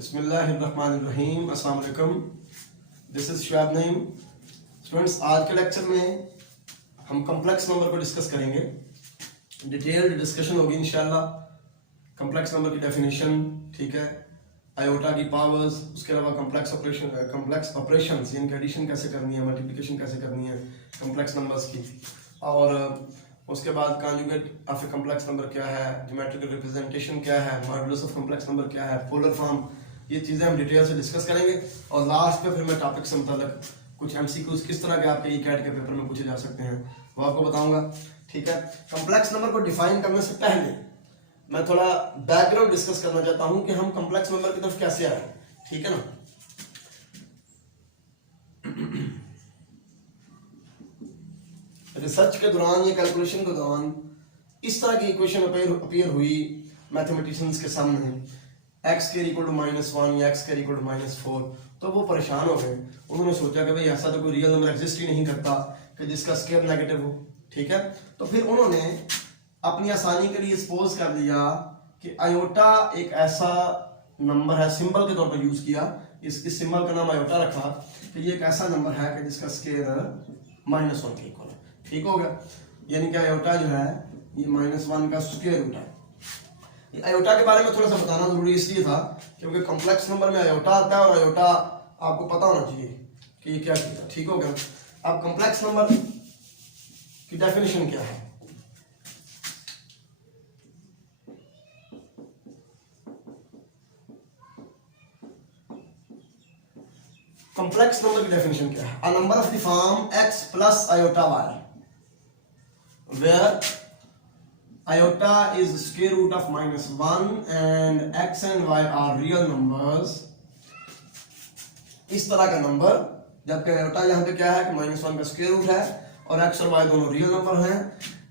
बिस्मिल्लाहिर्रहमानिर्रहीम। अस्सलाम वालेकुम। This is Shuaib Naeem. Students, आज के लेक्चर में हम कम्प्लेक्स नंबर को डिस्कस करेंगे। डिटेल्ड डिस्कशन होगी इंशाल्लाह। कम्प्लेक्स नंबर की डेफिनेशन, ठीक है, आयोटा की पावर्स, उसके अलावा कम्प्लेक्स ऑपरेशंस यानी कि एडिशन कैसे करनी है, मल्टीप्लिकेशन कैसे करनी है कम्प्लेक्स नंबर्स की, और उसके बाद conjugate of A complex number क्या है, ज्योमेट्रिकल रिप्रेजेंटेशन क्या है, मॉडुलस ऑफ कम्प्लेक्स नंबर क्या है, पोलर फॉर्म, ये चीज़ें हम डिटेल से डिस्कस करेंगे। और लास्ट पे फिर मैं टॉपिक से मुताल्लिक कुछ एमसीक्यूज किस तरह के आपके ई-कैट के पेपर में पूछे जा सकते हैं वो आपको बताऊंगा, ठीक है। कम्प्लेक्स नंबर को डिफाइन करने से पहले मैं थोड़ा बैकग्राउंड डिस्कस करना चाहता हूं कि हम कम्प्लेक्स नंबर की तरफ कैसे आए, ठीक है ना। रिसर्च के दौरान या कैलकुलेशन के दौरान इस तरह की इक्वेशन अपीयर हुई मैथमेटिशियंस के सामने, x के इक्वल टू -1 या x के इक्वल टू -4, तो वो परेशान हो गए। उन्होंने सोचा कि भाई ऐसा तो कोई रियल नंबर एग्जिस्ट ही नहीं करता कि जिसका स्क्वायर नेगेटिव हो, ठीक है। तो फिर उन्होंने अपनी आसानी के लिए सपोज कर लिया कि आयोटा एक ऐसा नंबर है, सिंबल के तौर पर यूज किया, इसकी सिंबल का नाम आयोटा रखा कि ये एक ऐसा नंबर है कि जिसका स्क्वायर -1 के इक्वल है, ठीक हो गया। यानी कि आयोटा जो है ये -1 का स्क्वायर रूट है। ये आयोटा के बारे में थोड़ा सा बताना जरूरी इसलिए था क्योंकि कॉम्प्लेक्स नंबर में आयोटा आता है और आयोटा आपको पता होना चाहिए कि ये क्या चीज है, ठीक हो गया। अब कॉम्प्लेक्स नंबर की डेफिनेशन क्या है? कॉम्प्लेक्स नंबर की डेफिनेशन क्या है? A number of the form x plus iota y where iota is square root of -1 and x and y are real numbers। इस तरह का नंबर, जबकि आयोटा यहाँ पे क्या है कि -1 का स्क्वायर रूट है और x और y दोनों रियल नंबर हैं,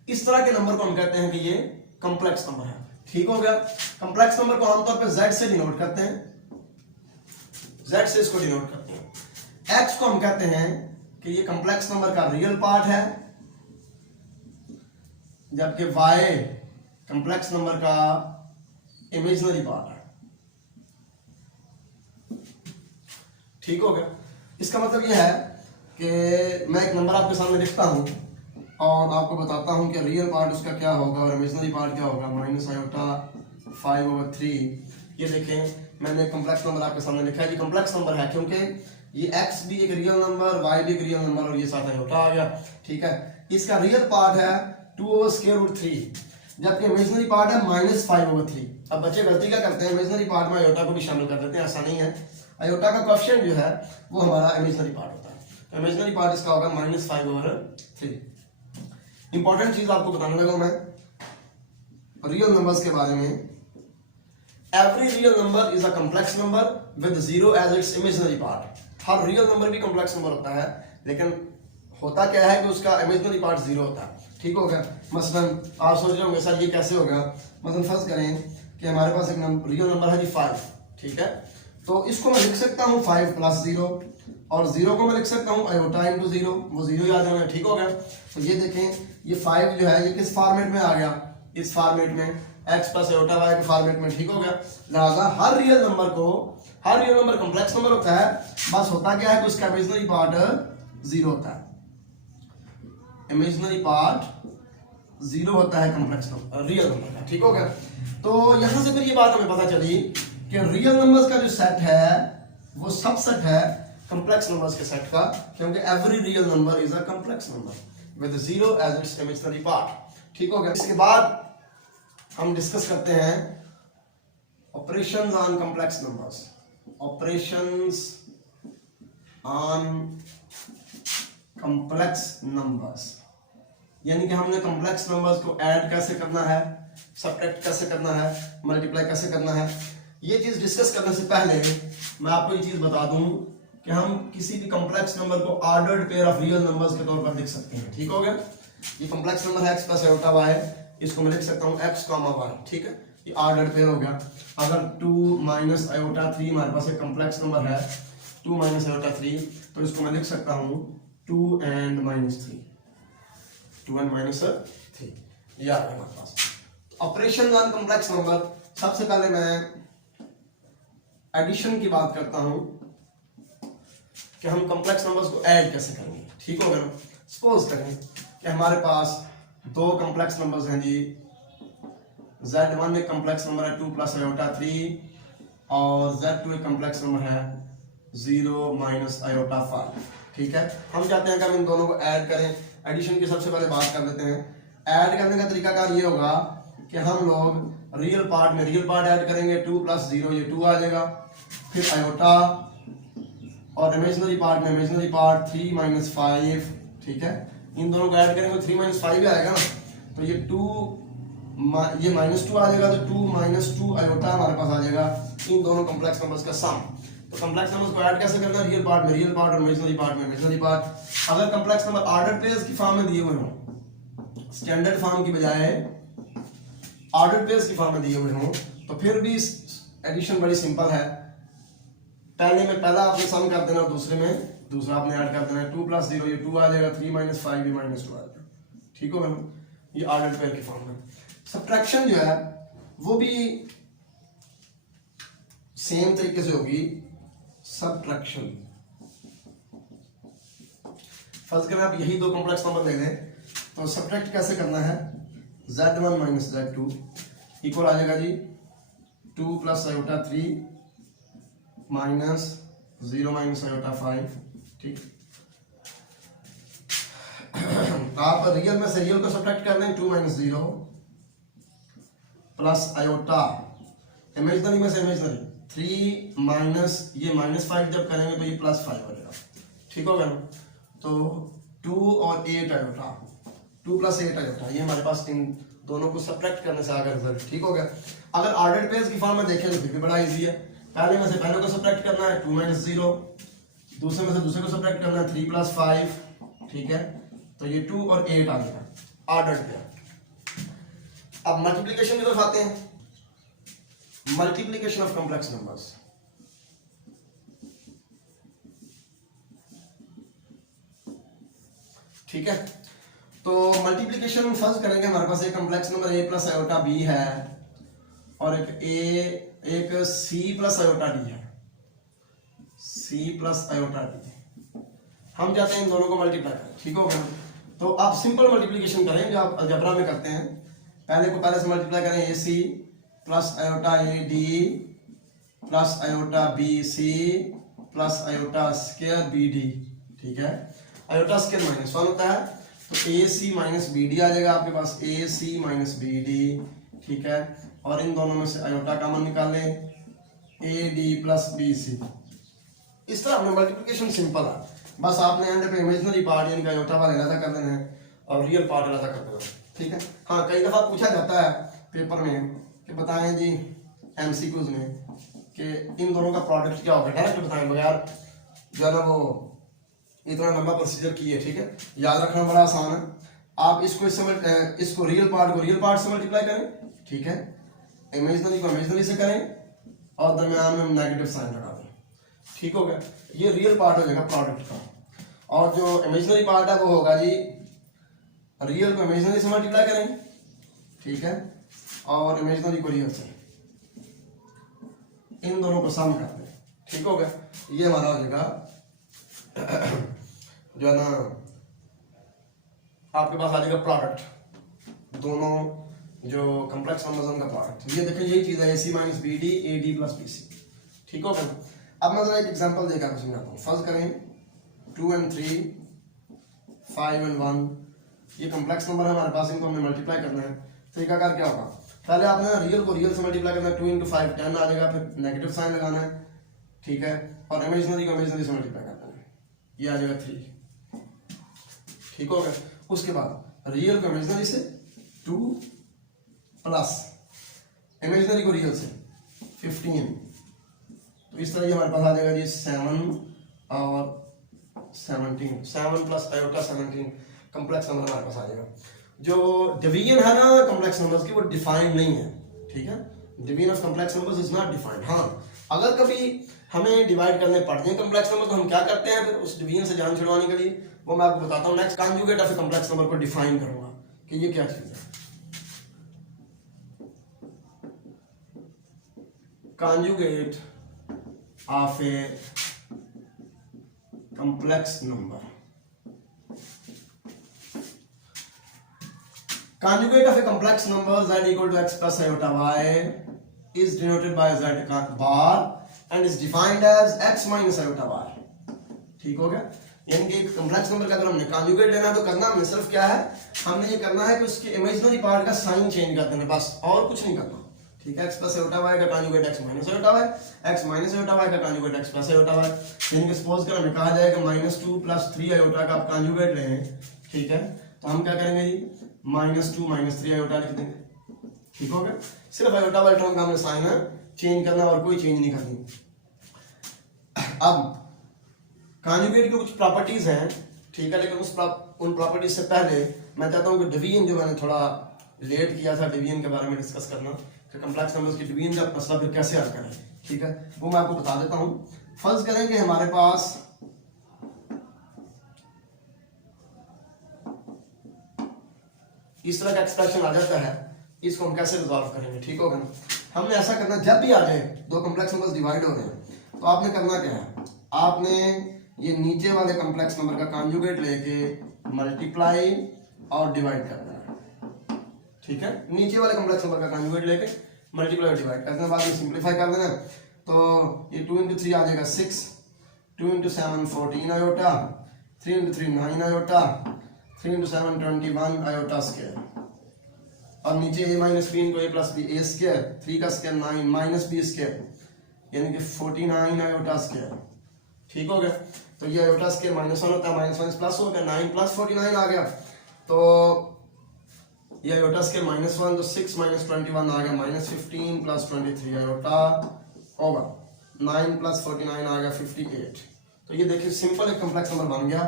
इस तरह के नंबर को हम कहते हैं कि ये कॉम्प्लेक्स नंबर है, ठीक हो गया। कॉम्प्लेक्स नंबर को आमतौर पे z से डिनोट करते हैं, z से इसको डिनोट करते हैं। x को हम कहते हैं कि ये कॉम्प्लेक्स नंबर का रियल पार्ट है, जबकि y कॉम्प्लेक्स नंबर का इमेजिनरी पार्ट है, ठीक हो गया। इसका मतलब यह है कि मैं एक नंबर आपके सामने लिखता हूं और आपको बताता हूं कि रियल पार्ट उसका क्या होगा और इमेजिनरी पार्ट क्या होगा, -5/3। ये देखें, मैंने एक कॉम्प्लेक्स नंबर आपके सामने लिखा है। ये कॉम्प्लेक्स नंबर है क्योंकि ये x भी एक रियल नंबर, y भी एक रियल नंबर और ये साथ आयोटा आ गया, ठीक है। इसका रियल पार्ट है 2/√3, जबकि इमेजिनरी पार्ट है -5/3। अब बच्चे गलती क्या करते हैं, इमेजिनरी पार्ट में आयोटा को भी शामिल कर देते हैं, ऐसा नहीं है। आयोटा का कोएफिशिएंट जो है वो हमारा इमेजिनरी पार्ट होता है, तो इमेजिनरी पार्ट इसका होगा -5/3। इंपॉर्टेंट चीज आपको बताने लगा मैं रियल नंबर्स के बारे में। Every real number is a complex number with 0 as its imaginary part. हर रियल नंबर भी कॉम्प्लेक्स नंबर होता है, लेकिन होता क्या है कि उसका इमेजिनरी पार्ट 0 होता है, ठीक हो गया। मसलन आप सोच रहे होंगे सर ये कैसे होगा। मसलन फर्ज करें कि हमारे पास एक रियल नंबर है जी 5, ठीक है। तो इसको मैं लिख सकता हूँ 5 + 0 और 0 को मैं लिख सकता हूँ आयोटा × 0, वो 0 याद होना है, ठीक हो गया। तो ये देखें, ये 5 जो है ये किस फॉर्मेट में आ गया, इस फॉर्मेट में, x + आयोटा y के फॉर्मेट में, ठीक हो गया। लिहाजा हर रियल नंबर कॉम्प्लेक्स नंबर होता है, बस होता क्या है कि उसका इमेजिनरी पार्ट 0 होता है, इमेजिनरी पार्ट 0 होता है कॉम्प्लेक्स नंबर रियल नंबर का, ठीक हो गया। तो यहां से फिर ये बात हमें पता चली कि रियल नंबर्स का जो सेट है वो सबसेट है कॉम्प्लेक्स नंबर्स के सेट का, क्योंकि every real number is a complex number with 0 as its imaginary part, ठीक हो गया। इसके बाद हम डिस्कस करते हैं operations on complex numbers. Operations on complex numbers यानी कि हमने कॉम्प्लेक्स नंबर्स को ऐड कैसे करना है, सब्ट्रैक्ट कैसे करना है, मल्टीप्लाई कैसे करना है। ये चीज डिस्कस करने से पहले मैं आपको ये चीज बता दूं कि हम किसी भी कॉम्प्लेक्स नंबर को ordered pair of real numbers के तौर पर लिख सकते हैं, ठीक हो गया। ये कॉम्प्लेक्स नंबर है x + आयोटा y, इसको मैं लिख सकता हूँ x, y, ठीक है। ये ऑर्डर्ड पेयर हो गया। अगर 2 - आयोटा 3 हमारे पास एक कॉम्प्लेक्स नंबर है 2 - आयोटा 3, तो इसको मैं लिख सकता हूँ 2 and -3, 2 and -3, ये आ गया हमारे पास। ऑपरेशन ऑन कॉम्प्लेक्स नंबर, सबसे पहले मैं एडिशन की बात करता हूं कि हम कॉम्प्लेक्स नंबर्स को ऐड कैसे करेंगे। ठीक होगा ना। सपोज करें कि हमारे पास दो कॉम्प्लेक्स नंबर्स हैं जी, z1 एक कॉम्प्लेक्स नंबर है 2 प्लस आयोटा 3 और z2 एक कॉम्प्लेक्स नंबर है 0 माइनस आयोटा 5। ठीक है, हम चाहते हैं कि हम इन दोनों को ऐड करें। एडिशन की सबसे पहले बात कर लेते हैं। ऐड करने का तरीकाकार ये होगा कि हम लोग रियल पार्ट में रियल पार्ट ऐड करेंगे, 2 प्लस 0 ये 2 आ जाएगा, फिर आयोटा, और इमेजिनरी पार्ट में इमेजिनरी पार्ट 3 माइनस 5। ठीक है, इन दोनों को ऐड करेंगे 3 माइनस 5 आएगा ना, तो ये 2 ये -2 आ जाएगा, तो 2 माइनस 2 आयोटा हमारे पास आ जाएगा इन दोनों कॉम्प्लेक्स नंबर्स का सम। तो कॉम्प्लेक्स नंबर्स को ऐड कैसे करना है, रियल पार्ट में रियल पार्ट और इमेजिनरी पार्ट में इमेजिनरी पार्ट। अगर कॉम्प्लेक्स नंबर ऑर्डर पेयर्स की फॉर्म में दिए हुए हों, स्टैंडर्ड फॉर्म की बजाय ऑर्डर पेयर्स की फॉर्म में दिए हुए हों, तो फिर भी एडिशन बड़ी सिंपल है। पहले में पहला आपने सम कर देना और दूसरे में दूसरा आपने ऐड कर देना है। 2 प्लस 0 ये 2 आ जाएगा, 3 माइनस 5 ये -2 आ जाएगा। ठीक होगा ना, ये ऑर्डर पेयर की फॉर्म में। सब्ट्रैक्शन जो है वो भी सेम तरीके से होगी। सब्ट्रैक्शन, फर्ज करें आप यही दो कॉम्प्लेक्स नंबर ले लें, तो सब्ट्रैक्ट कैसे करना है, z1 माइनस z2 इक्वल आ जाएगा जी 2 plus iota 3 minus 0 minus iota 5। ठीक, आप रियल में से रियल को सब्ट्रैक्ट कर लें, 2 माइनस 0 प्लस आयोटा, इमेजिनरी में से इमेजिनरी 3 माइनस ये -5 जब करेंगे तो ये +5 हो जाएगा। ठीक होगा ना, तो 2 और 8 आयोटा, 2 प्लस 8 आयोटा, ये हमारे पास इन दोनों को सब्ट्रैक्ट करने से आगे रिजल्ट। ठीक हो गया। अगर ऑर्डर्ड पेयर्स की फॉर्म में देखें तो फिर भी बड़ा इजी है। पहले में से पहले को सब्ट्रैक्ट करना है 2 माइनस 0, दूसरे में से दूसरे को सब्ट्रैक्ट करना है 3 प्लस 5। ठीक है, तो ये 2 और 8 आ गया ऑर्डर्ड पेयर। अब मल्टीप्लिकेशन की तरफ आते हैं। मल्टीप्लिकेशन ऑफ कॉम्प्लेक्स नंबर्स, ठीक है, तो मल्टीप्लिकेशन फर्स्ट करेंगे। हमारे पास एक complex number a plus iota b है और एक c प्लस आयोटा d है, c प्लस आयोटा d। हम चाहते हैं इन दोनों को मल्टीप्लाई करें। ठीक होगा, तो आप सिंपल मल्टीप्लिकेशन करें जो आप अलजेब्रा में करते हैं। पहले को पहले से मल्टीप्लाई करें, ac plus iota ad plus iota bc plus iota square bd। ठीक है, आयोटा स्क्वायर -1 होता है, तो AC माइनस BD आ जाएगा आपके पास, AC माइनस BD। ठीक है, और इन दोनों में से आयोटा कॉमन निकालें, AD प्लस BC। इस तरह हमने मल्टीप्लिकेशन सिंपल है। बस आपने एंड पे इमेजिनरी पार्ट यानी कि आयोटा वाला अलग कर देना है और रियल पार्ट अलग कर देना है। ठीक है, हाँ कई दफा पूछा जाता है पेपर में कि बताएं जी MCQs में कि इन दोनों का प्रोडक्ट क्या होगा, डायरेक्ट बताएं बगैर जो है ना वो इतना लंबा प्रोसीजर की है। ठीक है, याद रखना बड़ा आसान है। आप इसको रियल पार्ट से मल्टीप्लाई करें। ठीक है, इमेजिनरी को इमेजिनरी से करें और दरमियान में नेगेटिव साइन लगा दें। ठीक हो गया, ये रियल पार्ट हो जाएगा प्रोडक्ट का। और जो इमेजिनरी पार्ट है वो होगा जी रियल को इमेजिनरी से मल्टीप्लाई करें। ठीक है, और इमेजिनरी को रियल से, इन दोनों को सम कर दें। ठीक हो गया, ये हमारा हो जाएगा जो है ना आपके पास आ जाएगा प्रोडक्ट, दोनों जो कॉम्प्लेक्स नंबर्स का प्रोडक्ट। ये देखें यही चीज है, AC minus BD AD plus BC। ठीक हो गया। अब मैं जरा एक एग्जांपल देकर समझाता हूँ। फर्ज करें 2 and 3 5 and 1 ये कॉम्प्लेक्स नंबर है हमारे पास, इनको हमें मल्टीप्लाई करना है। तरीकाकार क्या होगा, पहले आपने रियल को रियल से मल्टीप्लाई करना है, 2 into 5 10 आ जाएगा, फिर नेगेटिव साइन लगाना है। ठीक है, और इमेजिनरी को इमेजिनरी से मल्टीप्लाई करना है, ये आ जाएगा 3। ठीक हो गया, उसके बाद रियल को इमेजिनरी से 2 प्लस इमेजिनरी को रियल से 15। तो इस तरह ये हमारे पास आ जाएगा जी 7 और 17, 7 प्लस आयोटा 17 कॉम्प्लेक्स नंबर हमारे पास आ जाएगा। जो डिवीजन है ना कॉम्प्लेक्स नंबर्स की वो डिफाइंड नहीं है। ठीक है, division of complex numbers is not defined. हाँ, अगर कभी हमें डिवाइड करने पड़ते हैं कॉम्प्लेक्स नंबर तो हम क्या करते हैं फिर उस डिवीजन से जान छुड़वाने के लिए, वो मैं आपको बताता हूँ next. Conjugate of complex number को डिफाइन करूंगा कि ये क्या चीज है। Conjugate of A complex number. Conjugate of a complex number z equal to x plus iota y is denoted by z bar and is defined as x minus iota y. ठीक हो गया? यानी कि एक कम्प्लेक्स नंबर का अगर हमने conjugate लेना है तो करना हमने सिर्फ क्या है, हमने ये करना है कि उसके इमेजिनरी पार्ट का साइन चेंज कर देना, बस और कुछ नहीं करना। ठीक है, x प्लस आयोटा y का conjugate x minus iota y, x minus iota y का conjugate x plus iota y। यानी कि सपोज कर हमें कहा जाए कि -2 + 3 आयोटा का आप कॉन्जुगेट लें, ठीक है, तो हम क्या करेंगे जी, -2 - 3 आयोटा लिख देंगे। ठीक हो गया? सिर्फ आयोटा वाले टर्म का हमने साइन चेंज करना और कोई चेंज नहीं करनी। अब कॉन्जुगेट की कुछ प्रॉपर्टीज हैं, ठीक है, लेकिन उन प्रॉपर्टीज से पहले मैं चाहता हूँ कि डिवीजन जो मैंने थोड़ा लेट किया था, डिवीजन के बारे में डिस्कस करना कि कम्प्लेक्स नंबर्स की डिवीजन का मसला फिर कैसे हल करें। ठीक है, वो मैं आपको बता देता हूँ। फर्ज करें कि हमारे पास इस तरह का एक्सप्रेशन आ जाता है, इसको हम कैसे रिजॉल्व करेंगे। ठीक होगा ना? हमने ऐसा करना, जब भी आ जाए दो कम्प्लेक्स नंबर्स डिवाइड हो रहे हैं तो आपने करना क्या है, आपने ये नीचे वाले कम्प्लेक्स नंबर का कॉन्जुगेट लेके मल्टीप्लाई और डिवाइड करना है। ठीक है, नीचे वाले कम्प्लेक्स नंबर का कॉन्जुगेट लेके मल्टीप्लाई और डिवाइड करने के बाद में सिंपलीफाई कर देना। तो ये 2 × 3 आ जाएगा 6, 2 × 7 14 आयोटा, 3 × 3 9 आयोटा, 3 × 7 21 आयोटा स्क्वायर, और नीचे a - b को a + b a स्क्वायर, 3 का स्क्वायर 9 - b स्क्वायर, यानी कि 49 आयोटा स्क्वायर। ठीक हो गया? तो ये आयोटा स्क्वायर -1 होता है, -1 प्लस हो गया, 9 + 49 आ गया। तो ये आयोटा स्क्वायर -1 तो 6 - 21 आ गया, -15 + 23 आयोटा होगा, 9 + 49 आ गया 58। तो ये देखिए सिंपल एक कम्प्लेक्स नंबर बन गया,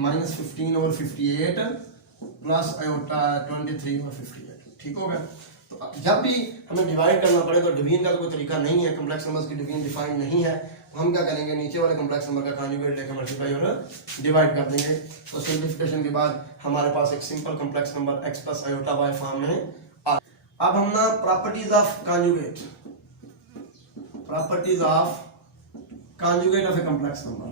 -15/58 प्लस आयोटा 23/58। ठीक हो गया? तो जब भी हमें डिवाइड करना पड़े तो डिवीजन का कोई तरीका नहीं है, कम्प्लेक्स नंबर्स की डिवीजन डिफाइंड नहीं है, तो हम क्या करेंगे, नीचे वाले कम्प्लेक्स नंबर का कॉन्जुगेट लेकर मल्टीप्लाई और डिवाइड कर देंगे। तो सिंप्लीफिकेशन के बाद हमारे पास एक simple complex number x + iota y form में आ। अब हम ना properties of conjugate of A complex number,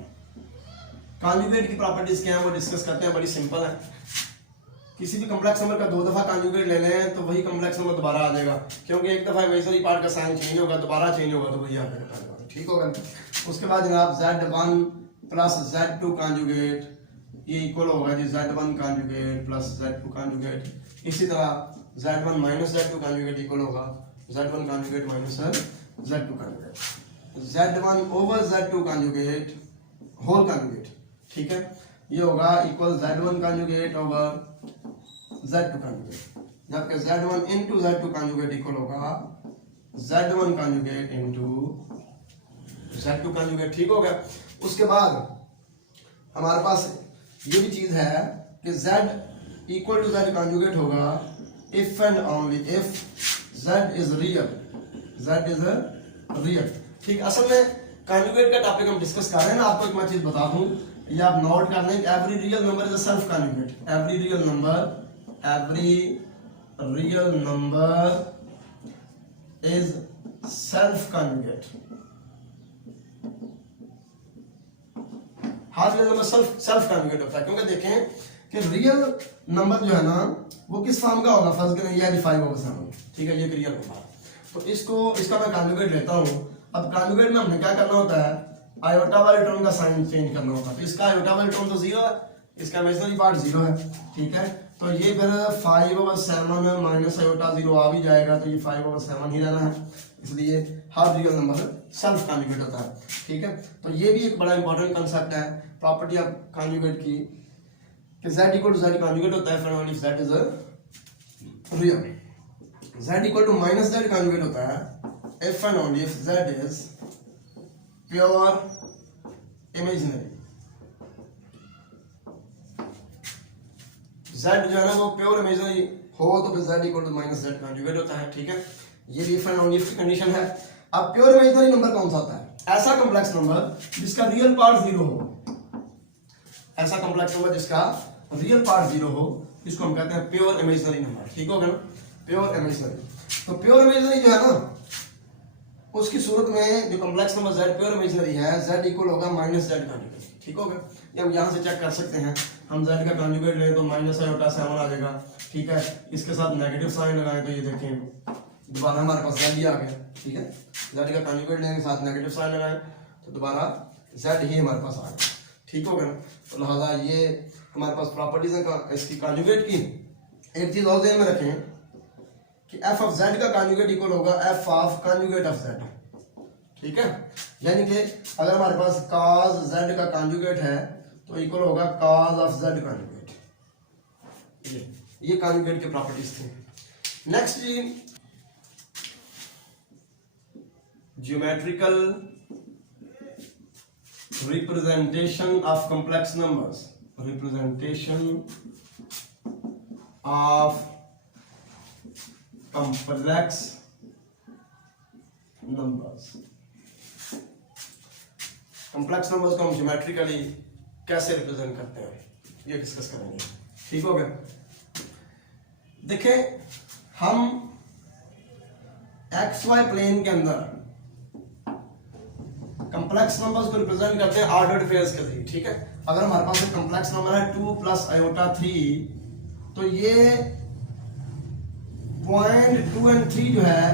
conjugate की प्रॉपर्टीज क्या है वो डिस्कस करते हैं। बड़ी सिंपल है, किसी भी कम्प्लेक्स नंबर का 2 दफा कॉन्जुगेट ले लें तो वही कम्प्लेक्स नंबर दोबारा आ जाएगा, क्योंकि एक दफा इमेजिनरी पार्ट का साइन चेंज होगा, दोबारा चेंज होगा तो वही आ जाएगा। ठीक होगा? उसके बाद जनाब z1 + z2 कॉन्जुगेट ये इक्वल होगा जी z1 कॉन्जुगेट + z2 कॉन्जुगेट। इसी तरह z1 - z2 कॉन्जुगेट इक्वल होगा z1 conjugate - z2 conjugate, z1/z2 conjugate whole conjugate. ठीक है, ये होगा equal z1 conjugate over z2 conjugate, जबकि z1 × z2 कॉन्जुगेट इक्वल होगा z1 कॉन्जुगेट × z2 कॉन्जुगेट। ठीक हो गया? उसके बाद हमारे पास ये भी चीज है कि z = z कॉन्जुगेट होगा if and only if z is real. ठीक, असल में कॉन्जुगेट का टॉपिक हम डिस्कस कर रहे हैं ना, आपको एक मैं चीज बता दूं, ये आप नोट कर लें, every real number is a self conjugate. Every real number is self conjugate. Her real number self conjugate होता है, क्योंकि देखें कि रियल नंबर जो है ना वो किस फॉर्म का होगा, फर्स्ट करें ये 5/7। ठीक है, ये एक रियल नंबर, तो इसका मैं कॉन्जुगेट लेता हूं। अब कॉन्जुगेट में हमने क्या करना होता है, आयोटा वाले टर्म का साइन चेंज करना होता है। तो इसका आयोटा वाले टर्म तो 0 है, इसका इमेजिनरी पार्ट 0 है। ठीक है, तो ये फिर 5/7 माइनस आयोटा 0 आ भी जाएगा, तो ये 5/7 ही रहना है, इसलिए हर रियल नंबर सेल्फ कॉन्जुगेट होता है। ठीक है, तो ये भी एक बड़ा इंपॉर्टेंट कंसेप्ट है प्रॉपर्टी ऑफ कॉन्जुगेट की, कि z = z कॉन्जुगेट होता है फिर if z is real. z = -z conjugate होता है if and only if z is pure imaginary। z जो है ना वो प्योर इमेजिनरी हो तो फिर z = -z कॉन्जुगेट होता है। ठीक है, ये भी if and only if की कंडीशन है। अब प्योर इमेजिनरी नंबर कौन सा होता है, ऐसा कम्प्लेक्स नंबर जिसका रियल पार्ट 0 हो, ऐसा कम्प्लेक्स नंबर जिसका रियल पार्ट 0 हो, इसको हम कहते हैं प्योर इमेजिनरी नंबर। ठीक होगा ना, प्योर इमेजिनरी। तो प्योर इमेजिनरी जो है ना उसकी सूरत में जो complex number z pure imaginary है, z इक्वल होगा माइनस z कॉन्जुगेट। ठीक हो गया, ये हम यहाँ से चेक कर सकते हैं। हम z का कॉन्जुगेट लें तो माइनस आयोटा 7 आ जाएगा। ठीक है, इसके साथ नेगेटिव साइन लगाएं तो ये देखें दोबारा हमारे पास z ही आ गया। ठीक है, z का कॉन्जुगेट लेंगे साथ नेगेटिव साइन लगाएं तो दोबारा z ही हमारे पास आ गया। ठीक हो गया, तो लिहाजा ये हमारे पास प्रॉपर्टीज है इसकी कॉन्जुगेट की। एक चीज और ध्यान में रखें कि f ऑफ z का कॉन्जुगेट इक्वल होगा f of conjugate of z। ठीक है, यानी कि अगर हमारे पास cos z का कॉन्जुगेट है तो इक्वल होगा cos ऑफ z कॉन्जुगेट। ये कॉन्जुगेट के प्रॉपर्टीज थे। नेक्स्ट जी, geometrical representation of complex numbers, representation of complex numbers. Complex numbers को हम ज्योमेट्रिकली कैसे रिप्रेजेंट करते हैं ये डिस्कस करेंगे। ठीक हो गया, देखें हम एक्स वाई प्लेन के अंदर कॉम्प्लेक्स नंबर्स को रिप्रेजेंट करते हैं ऑर्डर्ड पेयर्स के जरिए। ठीक है, अगर हमारे पास एक कॉम्प्लेक्स नंबर है 2 प्लस आयोटा 3, तो ये पॉइंट 2 और 3 जो है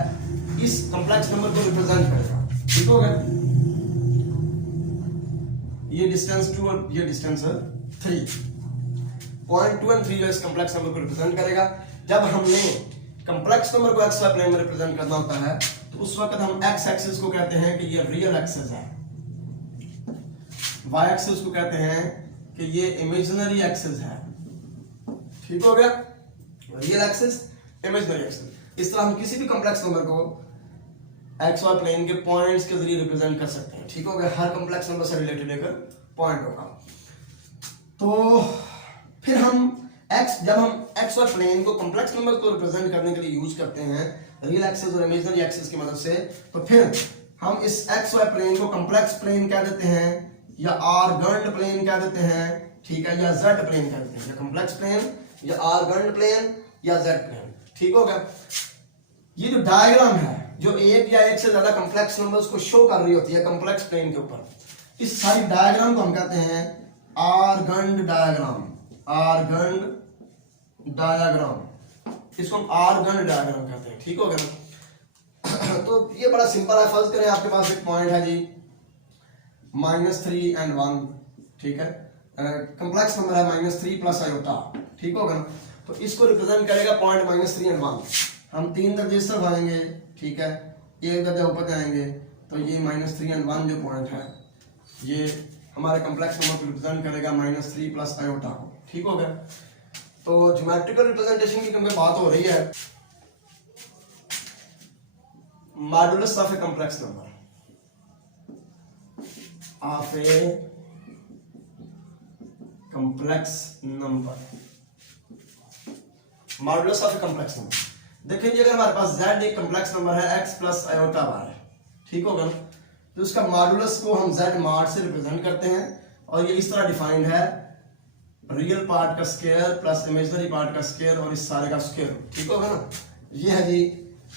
इस कॉम्प्लेक्स नंबर को रिप्रेजेंट करेगा। ठीक हो गया, ये डिस्टेंस 2 और ये डिस्टेंस 3, पॉइंट 2 और 3 जो इस कॉम्प्लेक्स नंबर को रिप्रेजेंट करेगा। जब हमने कॉम्प्लेक्स नंबर को एक्स वाई प्लेन में रिप्रेजेंट करना होता है तो उस वक्त हम एक्स एक्सिस को कहते हैं कि ये रियल एक्सिस है, वाई एक्सिस को कहते हैं कि ये इमेजिनरी एक्सिस है। ठीक हो गया, रियल एक्सिस, इमेजिनरी एक्सिस। इस तरह हम किसी भी कॉम्प्लेक्स नंबर को एक्स वाई प्लेन के पॉइंट्स के जरिए रिप्रेजेंट कर सकते हैं। ठीक हो गया, हर कॉम्प्लेक्स नंबर से रिलेटेड एक पॉइंट होगा। तो फिर हम जब हम एक्स वाई प्लेन को कॉम्प्लेक्स नंबर को रिप्रेजेंट करने के लिए यूज करते हैं रियल एक्सिस और इमेजिनरी एक्सिस की मदद से, तो फिर हम इस एक्स वाई प्लेन को कॉम्प्लेक्स प्लेन कह देते हैं या आर्गन्ड प्लेन कह देते हैं। ठीक है, या जेड प्लेन कह देते हैं, या कॉम्प्लेक्स प्लेन या आर्गन्ड प्लेन या जेड प्लेन। ठीक हो गया, ये जो डायग्राम है जो एक या एक से ज्यादा कॉम्प्लेक्स नंबर्स को शो कर रही होती है कॉम्प्लेक्स प्लेन के ऊपर, इस सारी डायग्राम को हम कहते हैं आर्गन्ड डायग्राम। आर्गन्ड डायग्राम, इसको हम आर्गन्ड डायग्राम कहते हैं। ठीक हो गया, तो ये बड़ा सिंपल है। फर्ज करें आपके पास एक पॉइंट है जी -3 और 1। ठीक है, कॉम्प्लेक्स नंबर है -3 प्लस आयोटा। ठीक होगा ना, तो इसको रिप्रेजेंट करेगा पॉइंट -3 और 1। हम 3 दर्जे इस तरफ आएंगे। ठीक है, एक दर्जा ऊपर जाएंगे तो ये -3 और 1 जो पॉइंट है ये हमारे कॉम्प्लेक्स नंबर को रिप्रेजेंट करेगा -3 प्लस आयोटा को। ठीक हो गया, तो ज्योमेट्रिकल रिप्रेजेंटेशन की क्योंकि बात हो रही है, modulus of a complex number, of a complex number, modulus of a complex number. देखिए जी, अगर हमारे पास z एक कॉम्प्लेक्स नंबर है x प्लस आयोटा y, ठीक होगा ना, तो उसका मॉडुलस को हम z मॉड से रिप्रेजेंट करते हैं और ये इस तरह डिफाइंड है, रियल पार्ट का स्क्वायर प्लस इमेजिनरी पार्ट का स्क्वायर और इस सारे का स्क्वायर। ठीक होगा ना, ये है जी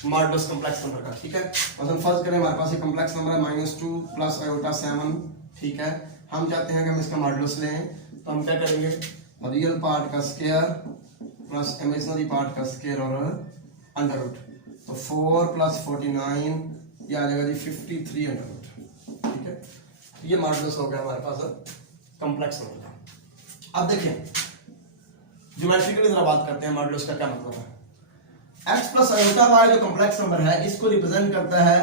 मॉडुलस कॉम्प्लेक्स नंबर का। ठीक है, और हम फर्ज करें हमारे पास एक कॉम्प्लेक्स नंबर है -2 प्लस आयोटा 7। ठीक है, हम चाहते हैं कि हम इसका मॉडुलस लें, तो हम क्या करेंगे, रियल पार्ट का स्क्वायर प्लस इमेजिनरी पार्ट का स्क्वायर और अंडर रूट, तो 4 प्लस 49 ये आ जाएगा जी 53 अंडर रूट। ठीक है, ये मॉडुलस हो गया हमारे पास कॉम्प्लेक्स नंबर का। अब देखें ज्योमेट्रिकली जरा बात करते हैं मॉडुलस का क्या मतलब है। x प्लस आयोटा y जो कॉम्प्लेक्स नंबर है इसको रिप्रेजेंट करता है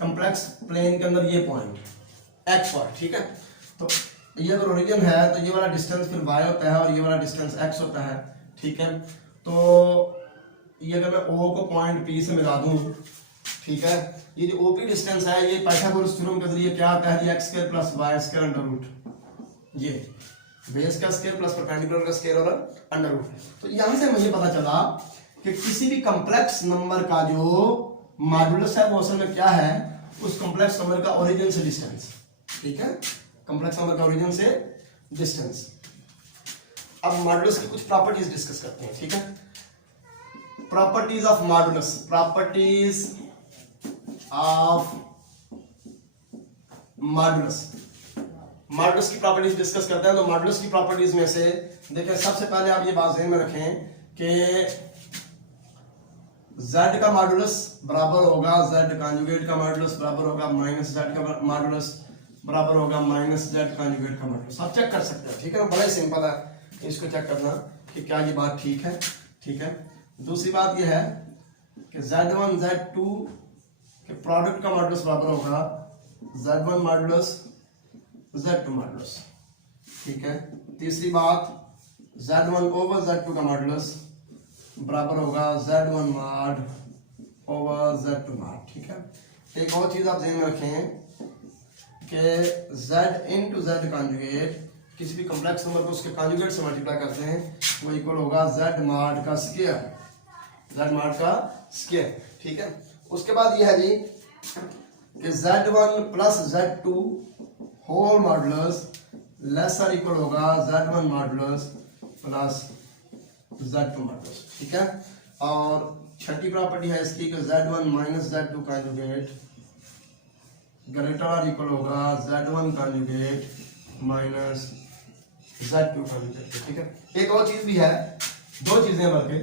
कॉम्प्लेक्स प्लेन के अंदर ये पॉइंट x y। ठीक है, तो ये अगर ओरिजिन है तो ये वाला डिस्टेंस फिर y होता है और ये वाला डिस्टेंस x होता है। ठीक है, तो ये अगर मैं O को पॉइंट P से मिला दूं, ठीक है, ये जो OP डिस्टेंस है ये पाइथागोरस थ्योरम के जरिए क्या आता है, x² plus y² under root, ये बेस का स्क्वायर प्लस परपेंडिकुलर का स्क्वायर और अंडर रूट। तो यहां से मुझे पता चला कि किसी भी कॉम्प्लेक्स नंबर का जो मॉडुलस है वो असल में क्या है, उस कॉम्प्लेक्स नंबर का ओरिजिन से डिस्टेंस। ठीक है, कॉम्प्लेक्स नंबर का ओरिजिन से डिस्टेंस। अब मॉडुलस की कुछ प्रॉपर्टीज डिस्कस करते हैं। ठीक है, properties of modulus, properties of modulus. Modulus की प्रॉपर्टीज डिस्कस करते हैं। तो मॉडुलस की प्रॉपर्टीज में से देखिए, सबसे पहले आप ये बात ध्यान में रखें कि z का मॉडुलस बराबर होगा z कॉन्जुगेट का मॉडुलस बराबर होगा माइनस z का मॉडुलस बराबर होगा माइनस z कॉन्जुगेट का मॉडुलस। आप चेक कर सकते हैं, ठीक है, बड़ा ही सिंपल है इसको चेक करना कि क्या ये बात ठीक है। ठीक है, दूसरी बात ये है कि z1 z2 के प्रोडक्ट का मॉडुलस बराबर होगा z1 मॉडुलस z2 मॉडुलस। ठीक है, तीसरी बात z1 ओवर z2 का मॉडुलस बराबर होगा z1 mod over z2 mod. ठीक है, एक और चीज आप ध्यान में रखें कि z इंटू z कॉन्जुगेट, किसी भी कॉम्प्लेक्स नंबर को उसके कॉन्जुगेट से मल्टीप्लाई करते हैं वो इक्वल होगा z मॉड का स्क्वायर, z मॉड का स्क्वायर। ठीक है, उसके बाद ये है जी कि z1 plus z2 whole modulus lesser equal होगा z1 modulus plus z2 modulus. ठीक है, और छठी प्रॉपर्टी है इसकी कि z1 minus z2 conjugate greater और इक्वल होगा z1 conjugate minus z2 conjugate. ठीक है, एक और चीज भी है, दो चीजें बल्कि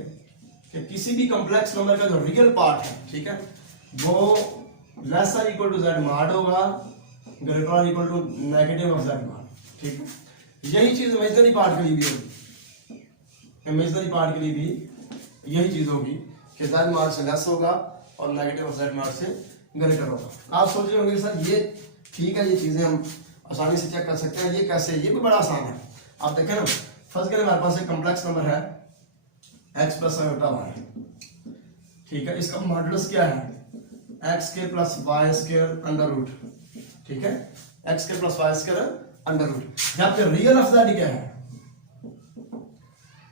कि किसी भी कॉम्प्लेक्स नंबर का जो रियल पार्ट है, ठीक है, वो lesser equal to z mod होगा ग्रेटर और equal to negative of z mod. ठीक है, यही चीज इमेजिनरी पार्ट के लिए भी होगी, इमेजिनरी पार्ट के लिए भी यही चीज होगी कि z मॉड से लेस होगा और नेगेटिव ऑफ z मॉड से ग्रेटर होगा। आप सोच रहे होंगे सर ये ठीक है, ये चीजें हम आसानी से चेक कर सकते हैं, ये कैसे, ये भी बड़ा आसान है। आप देखें ना, फर्स्ट करें हमारे पास एक कॉम्प्लेक्स नंबर है x प्लस y। ठीक है, इसका मॉडुलस क्या है x के plus y square under root. ठीक है, x के plus y square under root. जबकि रियल ऑफ z क्या है,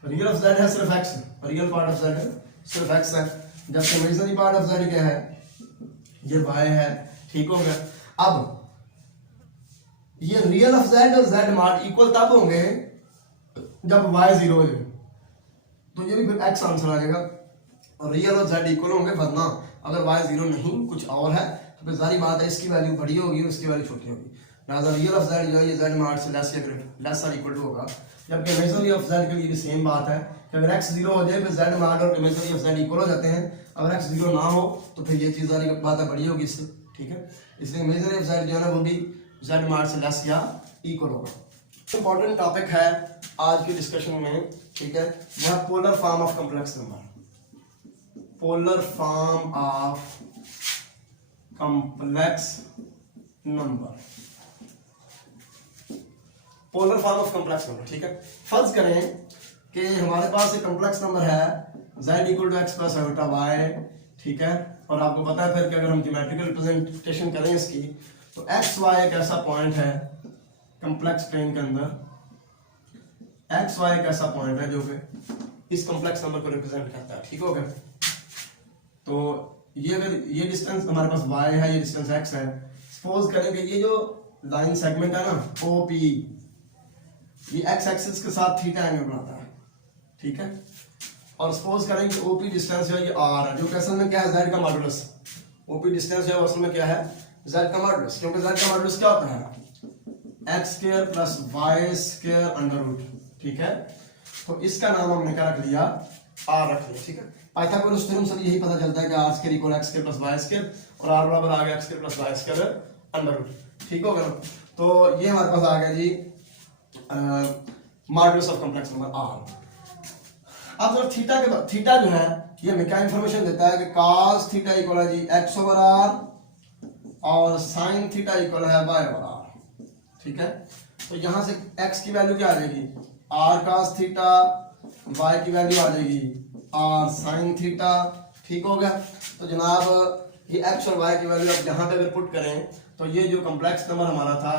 रियल ऑफ z है सिर्फ x, real part of z है सिर्फ x है, जबकि इमेजिनरी पार्ट ऑफ z क्या है, ये y है। ठीक हो गया, अब ये रियल ऑफ z और z मॉड इक्वल तब होंगे जब y 0 हो जाए, तो ये भी फिर x आंसर आ जाएगा। और रियल और z इक्वल होंगे, वरना अगर y 0 नहीं कुछ और है तो फिर सारी बात है इसकी वैल्यू बड़ी होगी उसकी वैल्यू छोटी होगी। लिहाजा रियल ऑफ z जो है ये z मॉड से लेस या ग्रेटर लेस और इक्वल टू होगा, जबकि इमेजिनरी ऑफ z के लिए भी सेम बात है कि अगर x 0 हो जाए फिर z मॉड और इमेजिनरी ऑफ z इक्वल हो जाते हैं, अगर x 0 ना हो तो फिर ये चीज सारी बात बड़ी होगी इससे। ठीक है, इसलिए इमेजिनरी ऑफ z जो है ना वो भी z मॉड से लेस या इक्वल होगा। इंपॉर्टेंट टॉपिक है आज के डिस्कशन में, ठीक है, वो है polar form of complex number. Polar form of complex number, polar form of complex number. ठीक है, फर्ज करें कि हमारे पास एक कॉम्प्लेक्स नंबर है z equal to x plus iota y. ठीक है, और आपको पता है फिर कि अगर हम ज्योमेट्रिकल रिप्रेजेंटेशन करें इसकी तो एक्स वाई एक ऐसा पॉइंट है कॉम्प्लेक्स प्लेन के अंदर, एक्स वाई एक ऐसा पॉइंट है जो कि इस कॉम्प्लेक्स नंबर को रिप्रेजेंट करता है। ठीक हो गया, तो ये अगर ये डिस्टेंस हमारे पास y है, ये डिस्टेंस x है, सपोज करें कि ये जो लाइन सेगमेंट है ना OP, ये x एक्सिस के साथ थीटा एंगल बनाता है। ठीक है, और सपोज करें कि OP डिस्टेंस जो है ये r है, जो कि असल में क्या है z का मॉडुलस। OP डिस्टेंस जो है असल में क्या है z का मॉडुलस, क्योंकि z का मॉडुलस क्या होता है x square plus y square under root. ठीक है, तो इसका नाम हमने क्या रख लिया, r रख लिया। ठीक है, पाइथागोरस थ्योरम से यही पता चलता है कि r square equal x square plus y square और r बराबर आ गया x square plus y square under root. ठीक हो गया, तो ये हमारे पास आ गया जी modulus of complex number r। अब जब थीटा के थीटा जो है ये हमें क्या इंफॉर्मेशन देता है कि cos थीटा इक्वल है जी x ओवर r और sin थीटा इक्वल है y ओवर r। ठीक है, तो यहां से x की वैल्यू क्या आ जाएगी r cos थीटा, y की वैल्यू आ जाएगी r sin थीटा। ठीक हो गया, तो जनाब ये x और y की वैल्यू अब यहाँ पे अगर पुट करें तो ये जो कॉम्प्लेक्स नंबर हमारा था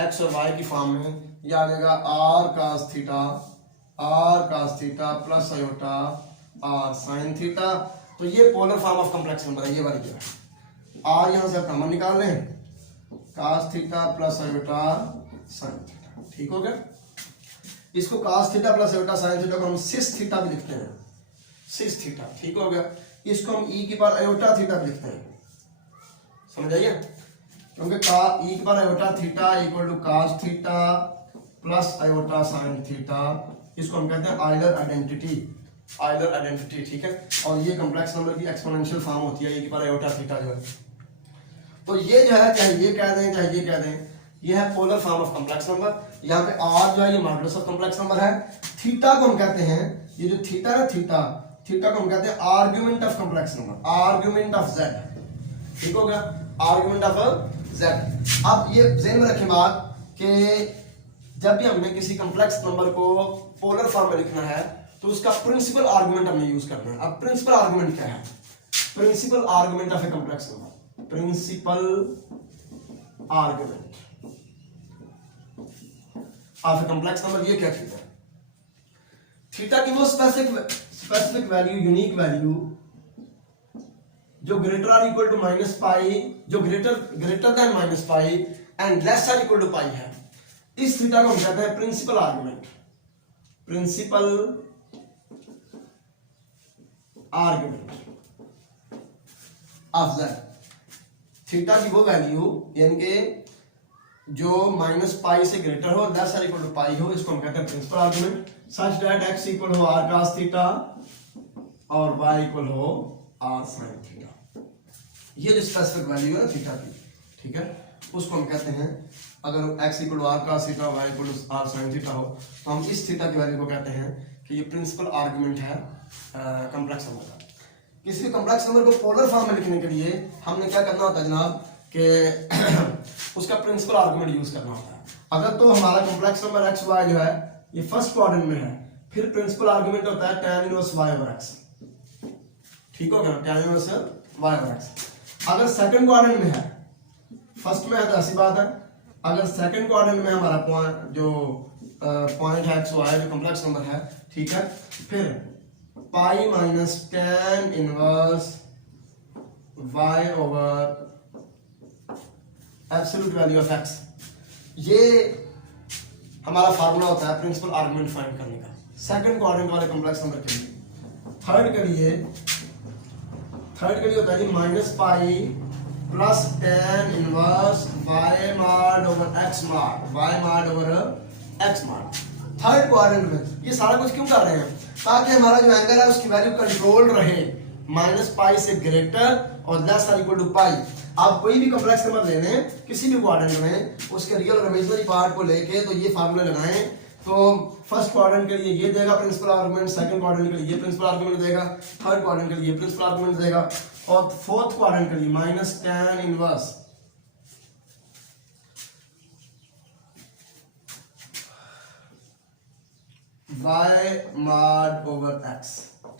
x और y की फॉर्म में ये आ जाएगा r cos theta plus iota r sin theta. तो ये polar form of complex number है, ये वाली जो है r यहाँ से आप कॉमन निकाल लें, cos theta plus iota sin theta. ठीक हो गया, इसको cos theta plus iota sin theta को हम सिस थीटा भी लिखते हैं, सिस थीटा। ठीक हो गया, इसको हम e की पावर आयोटा थीटा भी लिखते हैं, समझ आइए, क्योंकि का ई की power iota theta equal to cos theta plus iota sin theta, इसको हम कहते हैं आयलर आइडेंटिटी, आयलर आइडेंटिटी, ठीक है। और ये कॉम्प्लेक्स नंबर की एक्सपोनेंशियल फॉर्म होती है, ई की पावर आयोटा थीटा जो है। तो ये जो है, चाहे ये कह दें चाहे ये कह दें, ये है polar form of complex number. यहाँ पे आर जो है ये मॉडुलस ऑफ कॉम्प्लेक्स नंबर है। थीटा को हम कहते हैं, ये जो थीटा है थीटा, थीटा को हम कहते हैं argument of complex number, argument of Z, ठीक हो गया, आर्गुमेंट ऑफ जेड। अब ये ध्यान में रखें बात कि जब भी हमने किसी कॉम्प्लेक्स नंबर को पोलर फॉर्म में लिखना है तो उसका प्रिंसिपल आर्गुमेंट हमने यूज करना है। अब प्रिंसिपल आर्गुमेंट क्या है? Principal argument of a complex number, principal argument of a complex number, ये क्या चीज है? थीटा की वो स्पेसिफिक वैल्यू, यूनिक वैल्यू जो greater or equal to minus pi, जो greater than minus pi and less or equal to pi है, इस थीटा को हम कहते हैं principal argument, principal argument of Z. Theta की वो वैल्यू यानी कि जो माइनस पाई से ग्रेटर हो, less or equal to pi हो, इसको हम कहते हैं principal argument. Such that x equal हो आर cos थीटा और वाई इक्वल हो आर sin थीटा। ये जो स्पेसिफिक वैल्यू है थीटा की, ठीक है, उसको हम कहते हैं, अगर x equal to r cos theta, y equal to r sin theta हो, तो हम इस थीटा की वैल्यू को कहते हैं कि ये प्रिंसिपल आर्गुमेंट है कॉम्प्लेक्स नंबर का। किसी भी कॉम्प्लेक्स नंबर को पोलर फॉर्म में लिखने के लिए हमने क्या करना होता है जनाब कि उसका प्रिंसिपल आर्गुमेंट यूज करना होता है। अगर तो हमारा कॉम्प्लेक्स नंबर एक्स वाई जो है ये फर्स्ट क्वाड्रेंट में है, फिर प्रिंसिपल आर्गुमेंट होता है tan inverse y over x, ठीक हो गया, tan inverse y over x। अगर सेकंड क्वाड्रेंट में है, फर्स्ट में है तो ऐसी बात है, अगर सेकंड क्वाड्रेंट में हमारा पॉइंट जो पॉइंट है एक्स वाई जो कॉम्प्लेक्स नंबर है, ठीक है, फिर pi minus tan inverse y over absolute value of x, ये हमारा फार्मूला होता है प्रिंसिपल आर्गुमेंट फाइंड करने का सेकंड क्वाड्रेंट वाले कॉम्प्लेक्स नंबर के लिए। थर्ड के लिए होता है जी minus pi plus tan inverse y mod over x mod, y mod over x mod. Third quadrant में ये सारा कुछ क्यों कर रहे हैं? ताकि हमारा जो एंगल है उसकी वैल्यू कंट्रोल रहे, माइनस पाई से ग्रेटर और लेस आर इक्वल टू पाई। आप कोई भी कॉम्प्लेक्स नंबर ले लें किसी भी क्वाड्रेंट में, उसके रियल और इमेजिनरी पार्ट को लेके तो ये फार्मूला लगाएं, तो फर्स्ट क्वाड्रेंट के लिए ये देगा प्रिंसिपल आर्गुमेंट, सेकंड क्वाड्रेंट के लिए ये प्रिंसिपल आर्गुमेंट देगा, थर्ड क्वाड्रेंट के लिए ये प्रिंसिपल आर्गुमेंट देगा, और फोर्थ क्वाड्रेंट के लिए minus tan inverse y mod over x,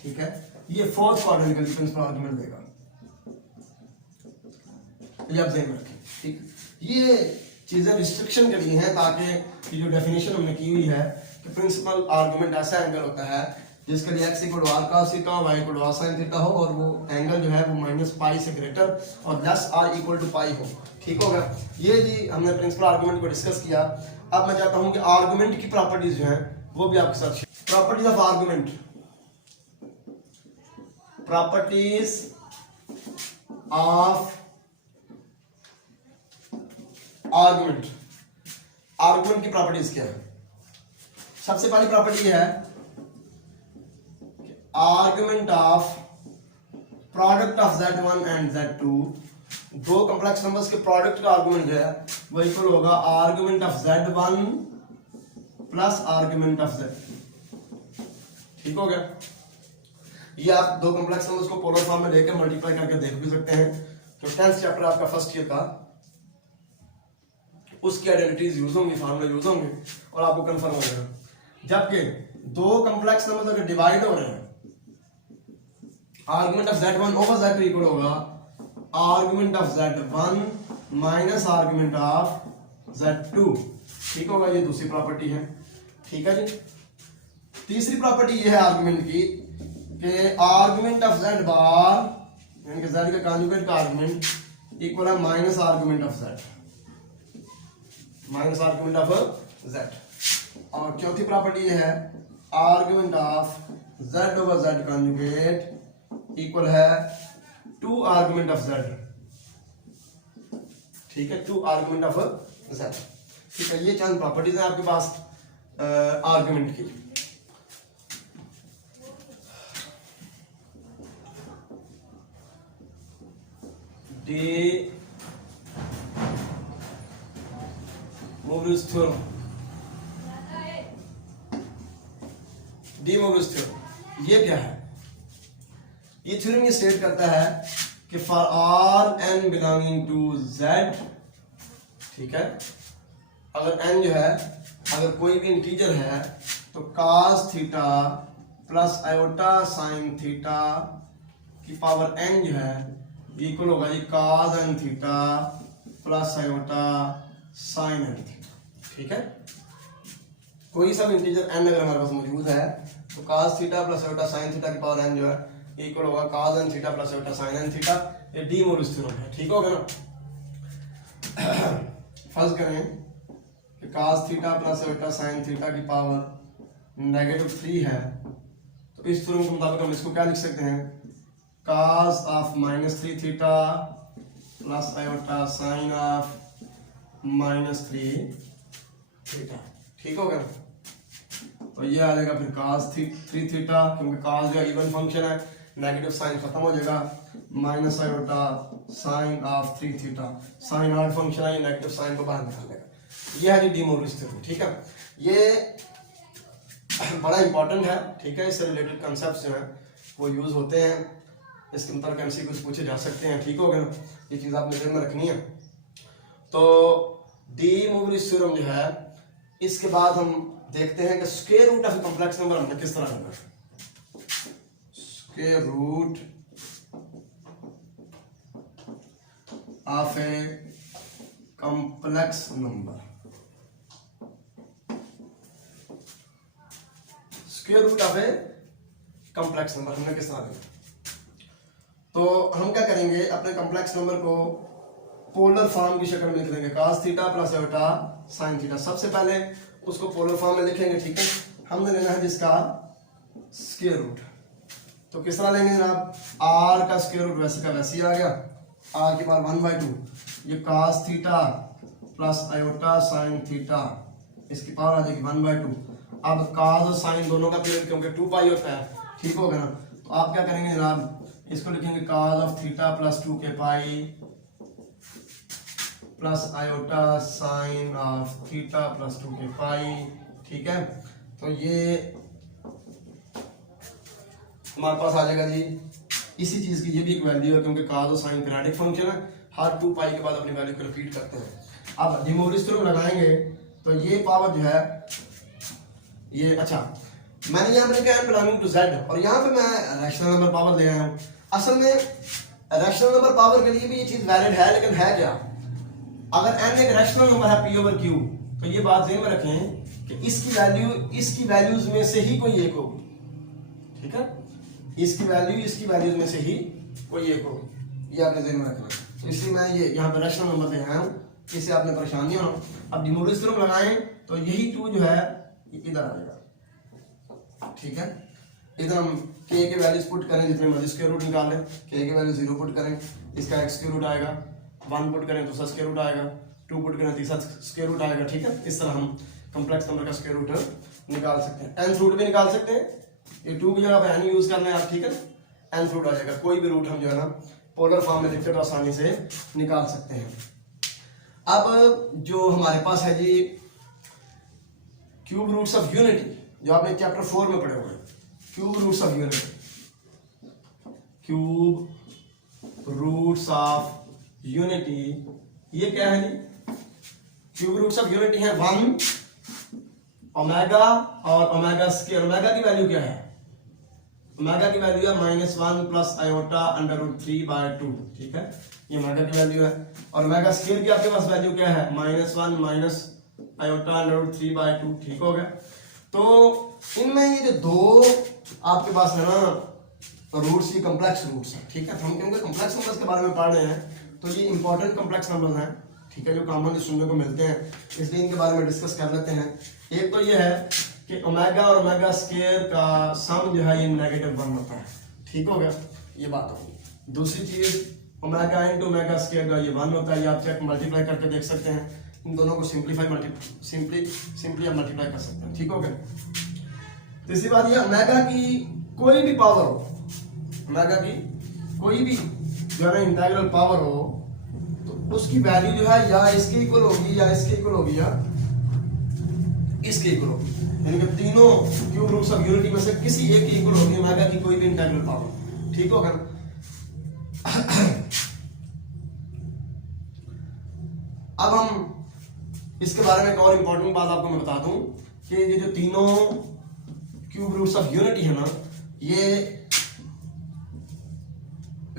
ठीक है, ये फोर्थ क्वाड्रेंट के लिए प्रिंसिपल आर्गुमेंट देगा। ये आप ध्यान रखें, ठीक। ये चीजें रिस्ट्रिक्शन के लिए हैं, ताकि ये जो डेफिनेशन हमने की हुई है कि प्रिंसिपल आर्गुमेंट ऐसा एंगल होता है जिसके लिए x equal to r cos theta, y equal to r sin theta हो, और वो एंगल जो है वो माइनस पाई से ग्रेटर और less r equal to pi हो, ठीक हो गया। ये जी हमने प्रिंसिपल आर्गुमेंट को डिस्कस किया। अब मैं चाहता हूं कि आर्गुमेंट की प्रॉपर्टीज जो है वो भी आपके साथ, properties of argument, properties of argument, argument की प्रॉपर्टीज क्या है? सबसे पहली प्रॉपर्टी है argument of product of z1 and z2, दो कॉम्प्लेक्स नंबर्स के प्रोडक्ट का आर्गुमेंट जो है वो इक्वल होगा argument of z1 plus argument of z2, ठीक हो गया। ये आप दो कॉम्प्लेक्स नंबर्स को पोलर फॉर्म में लेकर मल्टीप्लाई करके देख भी सकते हैं। तो 10th चैप्टर आपका फर्स्ट ईयर का, उसकी आइडेंटिटीज यूज होंगी, फार्मूला यूज होंगे और आपको कंफर्म हो जाएगा। जबकि दो कॉम्प्लेक्स नंबर अगर डिवाइड हो रहे हैं, argument of z1 over z2 equal होगा argument of z1 minus argument of z2, ठीक होगा। ये दूसरी प्रॉपर्टी है, ठीक है जी। तीसरी प्रॉपर्टी ये है आर्गुमेंट की कि आर्गुमेंट ऑफ z बार यानी कि z के कॉन्जुगेट का आर्गुमेंट इक्वल है minus argument of z, minus argument of z। और चौथी प्रॉपर्टी ये है argument of z over z conjugate equal है टू आर्गुमेंट ऑफ z, ठीक है, टू आर्गुमेंट ऑफ z। ठीक है, ये चंद प्रॉपर्टीज हैं आपके पास आर्गुमेंट की। डी मोवरेज थ्योरम, डी मोवरेज थ्योरम ये क्या है? ये थ्योरम ये स्टेट करता है कि for r n belonging to z, ठीक है, अगर n जो है, अगर कोई भी इंटीजर है तो cos theta plus iota sine theta की पावर n जो है ये इक्वल होगा जी cos n theta plus iota sign n theta. ठीक है, कोई सा भी इंटीजर n अगर हमारे पास मौजूद है तो cos theta plus iota sine theta की पावर n जो है इक्वल होगा cos n theta plus iota sign n theta. ये डी मोवरेज थ्योरम है। ठीक होगा ना? फर्ज करें कि cos theta plus iota sine theta की पावर -3 है, तो इस थ्योरम के मुताबिक हम इसको क्या लिख सकते हैं? cos of -3 theta plus iota sine of -3 theta. ठीक हो गया? तो ये आ जाएगा फिर cos 3 थीटा, क्योंकि cos जो इवन फंक्शन है, नेगेटिव साइन खत्म हो जाएगा, minus iota sine of 3 theta, sine odd function है, ये नेगेटिव साइन को बाहर निकाल देगा। ये है डी मोवरेज थ्योरम। ठीक है, ये बड़ा इंपॉर्टेंट है। ठीक है, इससे रिलेटेड कॉन्सेप्ट्स जो हैं वो यूज होते हैं, इसके मतलब एमसीक्यूज पूछे जा सकते हैं। ठीक हो गया? ये चीज़ आपने ध्यान में रखनी है। तो डी मोवरेज थ्योरम जो है, इसके बाद हम देखते हैं कि square root of complex number हमने किस तरह करना है। Square root of a complex number, square root of a complex number हमने किस तरह करना। तो हम क्या करेंगे, अपने कॉम्प्लेक्स नंबर को पोलर फॉर्म की शक्ल में लिख देंगे, cos theta plus iota sine theta. सबसे पहले उसको पोलर फॉर्म में लिखेंगे। ठीक है, हमने लेना है जिसका स्क्वायर रूट। तो किस तरह लेंगे जनाब? r का स्क्वायर रूट वैसे का वैसे ही आ गया, r की पावर 1/2, ये cos theta plus iota sine theta, इसकी पावर आ जाएगी 1/2। अब cos और साइन दोनों का पीरियड क्योंकि 2 होता है। ठीक हो गया ना? तो आप क्या करेंगे जनाब, इसको लिखेंगे cos of theta plus 2 pi plus iota sine of theta plus 2 पाई। ठीक है, तो ये हमारे पास आ जाएगा जी इसी चीज की, ये भी एक वैल्यू है क्योंकि cos और साइन पीरियडिक फंक्शन है, हर 2 पाई के बाद अपनी वैल्यू को रिपीट करते हैं। अब डी मोवरेज थ्योरम लगाएंगे तो ये पावर जो है ये, अच्छा मैंने यहाँ पे लिखा है बिलोंगिंग टू z, और यहाँ पे मैं रैशनल नंबर पावर ले आया हूँ। असल में रैशनल नंबर पावर के लिए भी ये चीज वैलिड है, लेकिन है क्या, अगर n एक रैशनल नंबर है p/q, तो ये बात ध्यान में रखें कि इसकी वैल्यू इसकी वैल्यूज में से ही कोई एक होगी। ठीक है, इसकी वैल्यूज में से ही कोई एक होगी, ये आपने ध्यान में रखना। इसलिए मैं ये यहाँ पे रैशनल नंबर ले आया हूँ, इससे आपने परेशान नहीं होना। अब डी मोवरेज थ्योरम लगाएं तो यही 2 जो है इधर आ जाएगा। ठीक है, इधर हम k के वैल्यूज पुट करें, जितने मर्जी स्क्वायर रूट निकाल लें, k के वैल्यू 0 पुट करें, इसका x स्क्वायर रूट आएगा, 1 पुट करें दूसरा स्क्वायर रूट आएगा, 2 पुट करें तीसरा स्क्वायर रूट आएगा। ठीक है, इस तरह हम कॉम्प्लेक्स नंबर का स्क्वायर रूट निकाल सकते हैं। nth रूट भी निकाल सकते हैं, ये 2 की जगह पे n यूज करना है आप। ठीक है, nth रूट आ जाएगा, कोई भी रूट हम जो है ना पोलर फॉर्म में लिखते तो आसानी से निकाल सकते हैं। अब जो हमारे पास है जी क्यूब रूट्स ऑफ यूनिटी, जो आपने चैप्टर 4 में पढ़े हुए हैं, cube roots of unity, cube roots of unity, ये क्या है जी? क्यूब रूट्स ऑफ यूनिटी है 1 ओमेगा और ओमेगा स्क्वायर। ओमेगा की वैल्यू क्या है? ओमेगा की वैल्यू है -1 प्लस आयोटा √3/2। ठीक है, ये ओमेगा की वैल्यू है। और ओमेगा स्क्वायर की आपके पास वैल्यू क्या है? -1 माइनस आयोटा √3/2। ठीक हो गया? तो इनमें ये जो दो आपके पास है ना रूट्स, ये कॉम्प्लेक्स रूट्स हैं। ठीक है, तो हम क्योंकि कॉम्प्लेक्स नंबर्स के बारे में पढ़ रहे हैं तो ये इंपॉर्टेंट कॉम्प्लेक्स नंबर हैं। ठीक है, जो कॉमनली सुनने को मिलते हैं, इसलिए इनके बारे में डिस्कस कर लेते हैं। एक तो ये है कि ओमेगा और ओमेगा स्क्वायर का सम जो है ये -1 होता है। ठीक हो गया, ये बात होगी। दूसरी चीज ओमेगा इनटू ओमेगा स्क्वायर का ये 1 होता है, ये आप चेक मल्टीप्लाई करके देख सकते हैं, इन दोनों को सिंपली आप मल्टीप्लाई कर सकते हैं। ठीक हो गया। तीसरी बात ये ओमेगा की कोई भी पावर हो, ओमेगा की कोई भी जो है इंटीग्रल पावर हो तो उसकी वैल्यू जो है या इसके इक्वल होगी या इसके इक्वल होगी या इसके इक्वल होगी, यानी कि तीनों क्यूब रूट्स ऑफ यूनिटी में से किसी एक की इक्वल होगी ओमेगा की कोई भी इंटीग्रल पावर। ठीक होगा। अब हम इसके बारे में एक और इंपॉर्टेंट बात आपको मैं बता दूं कि ये जो तीनों क्यूब रूट्स ऑफ यूनिटी है ना, ये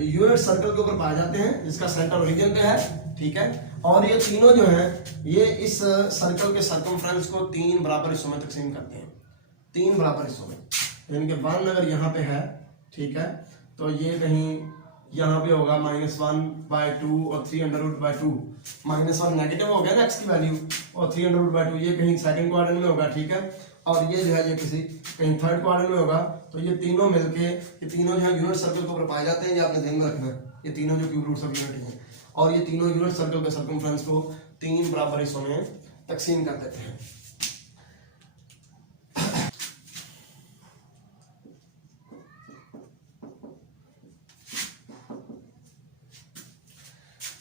यूनिट सर्कल के ऊपर पाए जाते हैं जिसका सेंटर ओरिजिन पे है। ठीक है। और ये तीनों जो हैं ये इस सर्कल के सर्कमफ्रेंस को 3 बराबर हिस्सों में तकसीम करते हैं, 3 बराबर हिस्सों में, यानी कि 1 अगर यहाँ पे है, ठीक है, तो ये कहीं यहाँ पे होगा -1/2 और 3√2, -1 नेगेटिव हो गया ना x की वैल्यू, और 3√2 ये कहीं सेकंड क्वाड्रेंट में होगा। ठीक है। और ये जो है ये किसी कहीं थर्ड क्वाड्रेंट में होगा। तो ये तीनों मिलके, ये तीनों जो है यूनिट सर्कल के ऊपर पाए जाते हैं, ये आपने ध्यान में रखना है, ये तीनों जो क्यूब रूट्स ऑफ यूनिटी हैं, और ये तीनों यूनिट सर्कल के सर्कमफ्रेंस को 3 बराबर हिस्सों में तकसीम कर देते हैं।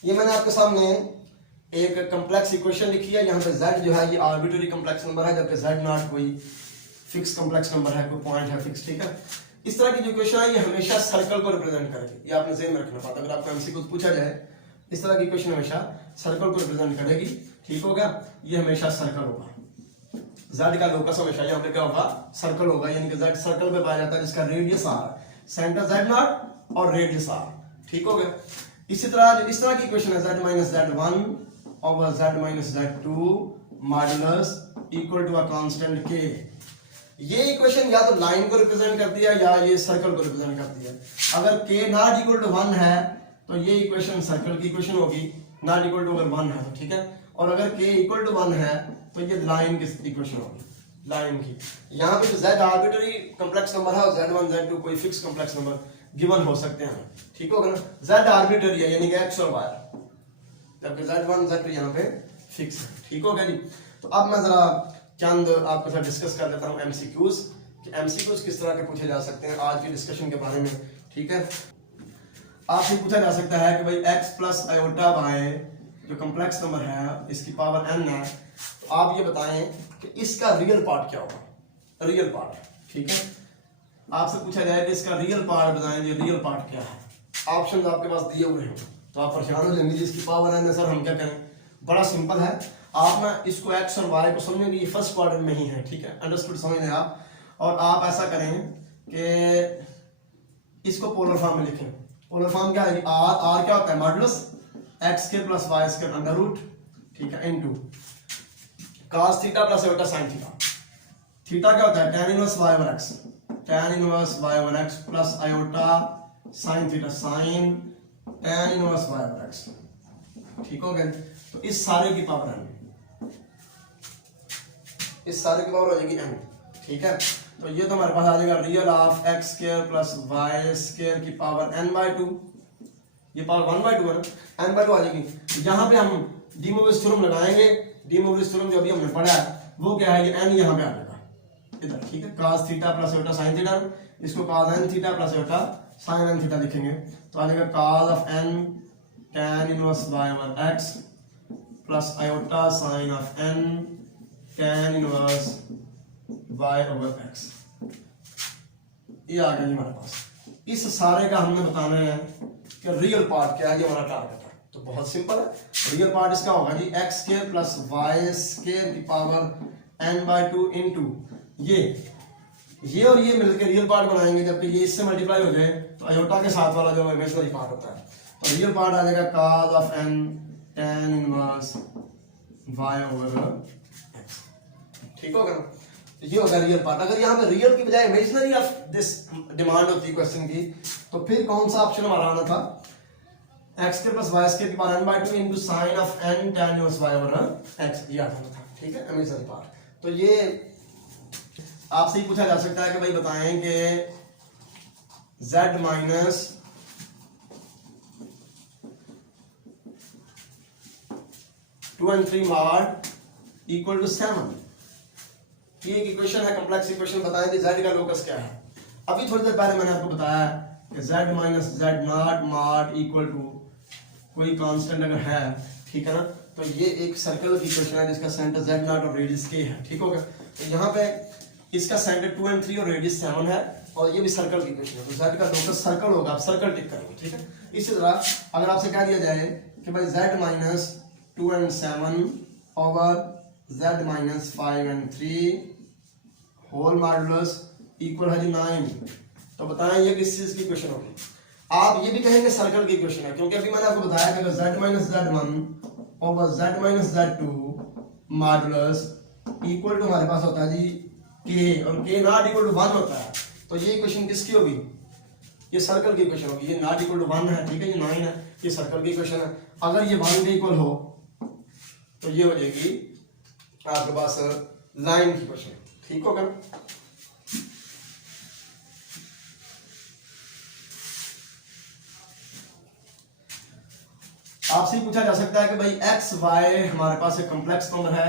ये मैंने आपके सामने एक कॉम्प्लेक्स इक्वेशन लिखी है, यहाँ पे z जो है ये आर्बिट्ररी कॉम्प्लेक्स नंबर है, जबकि z नॉट कोई फिक्स कॉम्प्लेक्स नंबर है, कोई पॉइंट है फिक्स। ठीक है। इस तरह की जो इक्वेशन है ये हमेशा सर्कल को रिप्रेजेंट करेगी, ये आपने ज़हन में रखना बात, अगर आपको एमसीक्यू पूछा जाए इस तरह की इक्वेशन हमेशा सर्कल को रिप्रेजेंट करेगी। ठीक होगा। ये हमेशा सर्कल होगा, z का लोकस हमेशा यहाँ पे क्या होगा, सर्कल होगा, यानी कि z सर्कल पे पाया जाता है जिसका radius r, centre z not और रेडियस r। ठीक हो गया। इसी तरह इस तरह की इक्वेशन है z-z1 over z-z2 modulus equal to a constant k। ये इक्वेशन या तो लाइन को रिप्रेजेंट करती है या ये सर्कल को रिप्रेजेंट करती है। अगर k नॉट इक्वल टू 1 है तो ये इक्वेशन सर्कल की इक्वेशन होगी, नॉट इक्वल टू अगर 1 है तो। ठीक है। और अगर k इक्वल टू 1 है तो ये लाइन की इक्वेशन होगी, लाइन की। यहाँ पे z आर्बिट्ररी कॉम्प्लेक्स नंबर है और z1 z2 कोई फिक्स कॉम्प्लेक्स नंबर गिवन हो सकते हैं। ठीक होगा ना। z आर्बिट्ररी है यानी कि x और y, जबकि z1 z2 यहाँ पे फिक्स है। ठीक हो गया जी। तो अब मैं जरा चंद आपके साथ डिस्कस कर लेता हूँ एमसीक्यूज, कि एमसीक्यूज किस तरह के पूछे जा सकते हैं आज की डिस्कशन के बारे में। ठीक है। आपसे पूछा जा सकता है कि भाई x प्लस आयोटा बाय जो कॉम्प्लेक्स नंबर है इसकी पावर n है, तो आप ये बताएं कि इसका रियल पार्ट क्या होगा, रियल पार्ट। ठीक है। आपसे पूछा जाए कि इसका रियल पार्ट बताएं, ये रियल पार्ट क्या है। ऑप्शन आपके पास दिए हुए हैं तो आप परेशान हो जाएंगे, इसकी पावर n है सर हम क्या करें। बड़ा सिंपल है, आप ना इसको x और y को समझेंगे, ये फर्स्ट क्वाड्रेंट में ही है। ठीक है। अंडरस्टूड, समझ लें आप। और आप ऐसा करें कि इसको पोलर फॉर्म में लिखें। पोलर फॉर्म क्या है, r क्या होता है, modulus x square plus y square under root, ठीक है, into cos theta plus iota sin theta. Theta क्या होता है, tan inverse y over x, tan inverse y over x plus iota sin theta, sin tan inverse y over x। ठीक हो गया। तो इस सारे की पावर n, इस सारे की पावर हो जाएगी n। ठीक है। तो ये तो हमारे पास आ जाएगा real of x square plus y square की पावर n/2, ये पावर 1/2 है ना, n/2 आ जाएगी। यहाँ पे हम डी मोविस थ्योरम लगाएंगे, डी मोविस थ्योरम जो अभी हमने पढ़ा है वो क्या है, ये n यहाँ पे आ जाएगा इधर। ठीक है। cos theta plus iota sin theta, इसको cos n theta plus iota sin n theta लिखेंगे तो आ जाएगा cos of n tan inverse y over x plus iota sin of n tan inverse y over x। ये आ गया हमारे पास। इस सारे का हमने बताना है कि रियल पार्ट क्या है, ये हमारा टारगेट है। तो बहुत सिंपल है, रियल पार्ट इसका होगा जी x square plus y square की पावर n/2 इनटू ये और ये मिलकर रियल पार्ट बनाएंगे, जबकि ये इससे मल्टीप्लाई हो जाए तो अयोटा के साथ वाला जो इमेजिनरी पार्ट होता है, तो रियल पार्ट आ जाएगा cos of n tan inverse y over x। ठीक होगा ना। ये होगा रियल पार्ट। अगर यहाँ पे रियल की बजाय इमेजिनरी ऑफ दिस डिमांड होती है क्वेश्चन की, तो फिर कौन सा ऑप्शन हमारा आना था, x square plus y square की power n/2 into sin of n tan inverse y over x, ये आता था। ठीक है, इमेजिनरी पार्ट। तो ये आपसे ही पूछा जा सकता है कि भाई बताएं कि z minus 2 and 3 mod equal to 7। ये एक इक्वेशन है, कॉम्प्लेक्स इक्वेशन। बताएं कि z का लोकस क्या है। अभी थोड़ी देर पहले मैंने आपको बताया कि z minus z not mod equal to कोई कांस्टेंट अगर है, ठीक है ना, तो ये एक सर्कल की इक्वेशन है जिसका सेंटर z नॉट और रेडियस k है, ठीक होगा। तो यहाँ पे इसका सेंटर 2 and 3 और रेडियस 7 है और ये भी सर्कल की इक्वेशन है, तो z का लोकस सर्कल होगा, आप सर्कल टिक करेंगे, ठीक है। इसी तरह अगर आपसे कह दिया जाए कि भाई z minus 2 and 7 over z minus 5 and 3 whole modulus equal है जी 9, तो बताएं ये किस चीज की इक्वेशन होगी। आप ये भी कहेंगे सर्कल की इक्वेशन है, क्योंकि अभी मैंने आपको बताया कि अगर z minus z1 over z minus z2 modulus equal to हमारे पास होता है जी k और k नॉट इक्वल टू 1 होता है, तो ये इक्वेशन किसकी होगी, ये सर्कल की इक्वेशन होगी। ये नॉट इक्वल टू 1 है, ठीक है, ये 9 है, ये सर्कल की इक्वेशन है। अगर ये 1 के इक्वल हो तो ये हो जाएगी आपके पास लाइन की इक्वेशन, ठीक होगा। आपसे पूछा जा सकता है कि भाई एक्स वाई हमारे पास एक कॉम्प्लेक्स नंबर है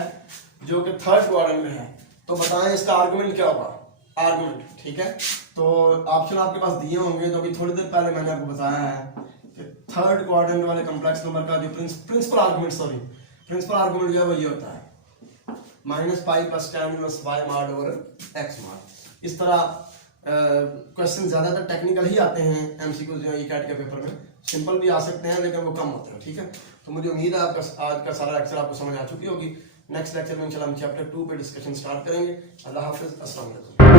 जो कि थर्ड क्वाड्रेंट में है, तो बताएं इसका आर्गुमेंट क्या होगा। आर्गुमेंट, ठीक है, तो ऑप्शन आपके पास दिए होंगे। तो अभी थोड़ी देर पहले मैंने आपको बताया है कि थर्ड क्वाड्रेंट वाले कॉम्प्लेक्स नंबर का जो प्रिंसिपल आर्गुमेंट जो है वो ये होता है minus pi plus tan inverse y mod over x mod. इस तरह क्वेश्चन ज्यादातर टेक्निकल ही आते हैं एमसीक्यू जो है कैट के पेपर में, सिंपल भी आ सकते हैं लेकिन वो कम होते हैं, ठीक है। तो मुझे उम्मीद है आपका आज का सारा लेक्चर आपको समझ आ चुकी होगी। नेक्स्ट लेक्चर में इंशाल्लाह हम चैप्टर 2 पे डिस्कशन स्टार्ट करेंगे। अल्लाह हाफिज, अस्सलाम वालेकुम।